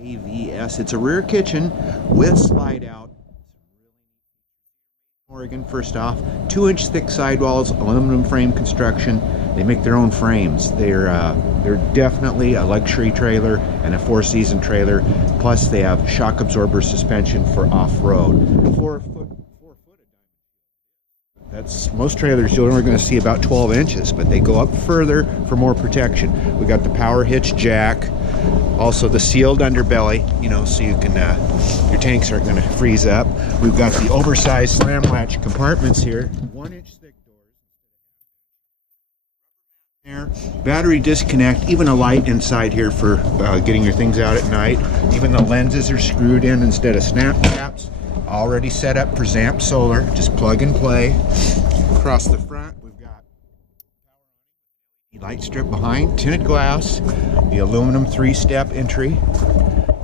KVS. It's a rear kitchen with slide out. Oregon, first off, 2-inch thick sidewalls, aluminum frame construction. They make their own frames. They're definitely a luxury trailer and a 4-season trailer. Plus, they have shock absorber suspension for off-road. 4 foot. That's most trailers you're only going to see about 12 inches, but they go up further for more protection. We got the power hitch jack, also the sealed underbelly, so you can your tanks aren't going to freeze up. We've got the oversized slam latch compartments here, 1-inch thick doors. There, battery disconnect, even a light inside here for getting your things out at night. Even the lenses are screwed in instead of snap caps. Already set up for Zamp Solar, just plug and play. Across the front, we've got the light strip behind, tinted glass, the aluminum 3-step entry.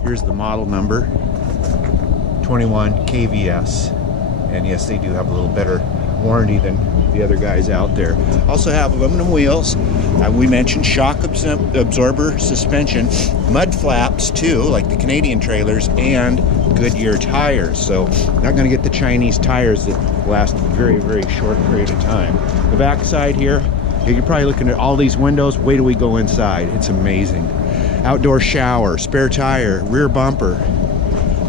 Here's the model number, 21 KVS. And yes, they do have a little better warranty than the other guys out there. Also have aluminum wheels. We mentioned shock absorber suspension, mud flaps too, like the Canadian trailers, and Goodyear tires. So not going to get the Chinese tires that last a very, very short period of time. The back side here, you're probably looking at all these windows. Wait till we go inside. It's amazing. Outdoor shower, spare tire, rear bumper,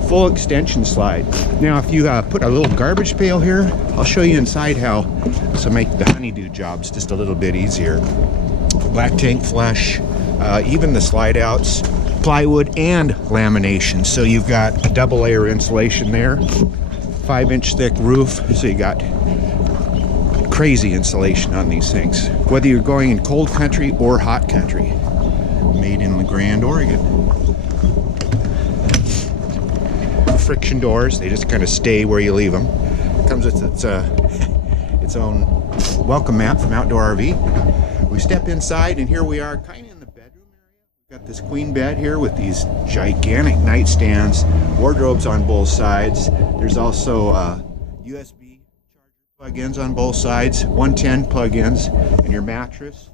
full extension slide. Now if you put a little garbage pail here, I'll show you inside how to make the honeydew jobs just a little bit easier. Black tank flush, even the slide outs, plywood and lamination. So you've got a double layer insulation there, 5-inch thick roof, so you got crazy insulation on these things. Whether you're going in cold country or hot country, made in LeGrand, Oregon. Friction doors, they just kind of stay where you leave them. Comes with its own welcome mat from Outdoor RV. We step inside and here we are kind of in the bedroom area. We've got this queen bed here with these gigantic nightstands, wardrobes on both sides. There's also USB charger plug-ins on both sides, 110 plug-ins, and your mattress,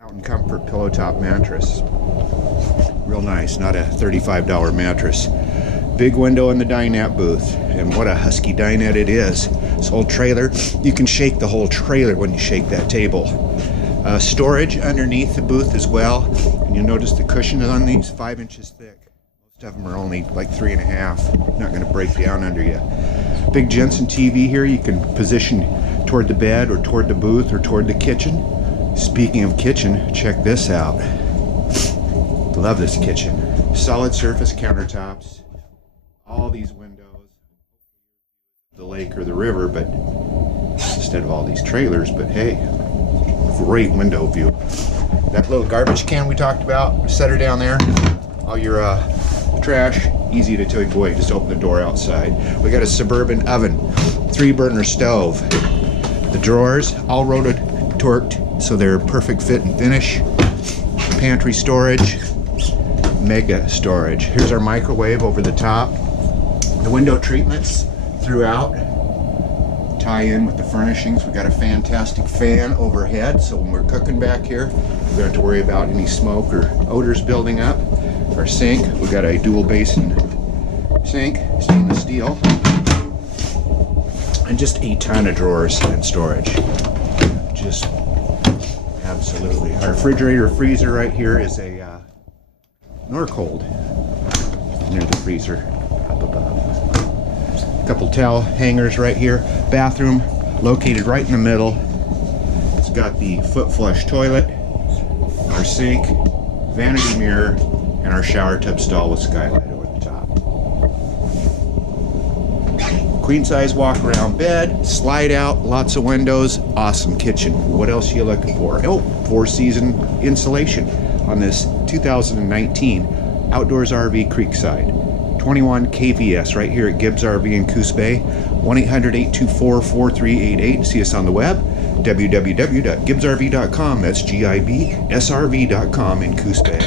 Mountain Comfort pillow top mattress. Real nice, not a $35 mattress. Big window in the dinette booth, and what a husky dinette it is. This whole trailer, you can shake the whole trailer when you shake that table. Storage underneath the booth as well, and you'll notice the cushion on these, 5 inches thick. Most of them are only like 3.5. Not going to break down under you. Big Jensen TV here, you can position toward the bed or toward the booth or toward the kitchen. Speaking of kitchen, check this out. Love this kitchen. Solid surface countertops. All these windows, the lake or the river, but instead of all these trailers, but hey, great window view. That little garbage can we talked about, set her down there. All your trash, easy to take away, just open the door outside. We got a Suburban oven, 3-burner stove. The drawers, all rotor torqued, so they're perfect fit and finish. Pantry storage, mega storage. Here's our microwave over the top. The window treatments throughout tie in with the furnishings. We got a fantastic fan overhead, so when we're cooking back here, we don't have to worry about any smoke or odors building up. Our sink, we got a dual basin sink, stainless steel, and just a ton of drawers and storage. Just absolutely. Our refrigerator freezer right here is a Norcold near the freezer up above. Couple towel hangers right here. Bathroom located right in the middle. It's got the foot flush toilet, our sink, vanity mirror, and our shower tub stall with skylight over the top. Queen size walk around bed, slide out, lots of windows, awesome kitchen. What else are you looking for? Oh, 4-season insulation on this 2019 Outdoors RV Creekside. 21 KVS right here at Gibbs RV in Coos Bay. 1-800-824-4388. See us on the web, www.gibbsrv.com. That's GIBSRV.com in Coos Bay.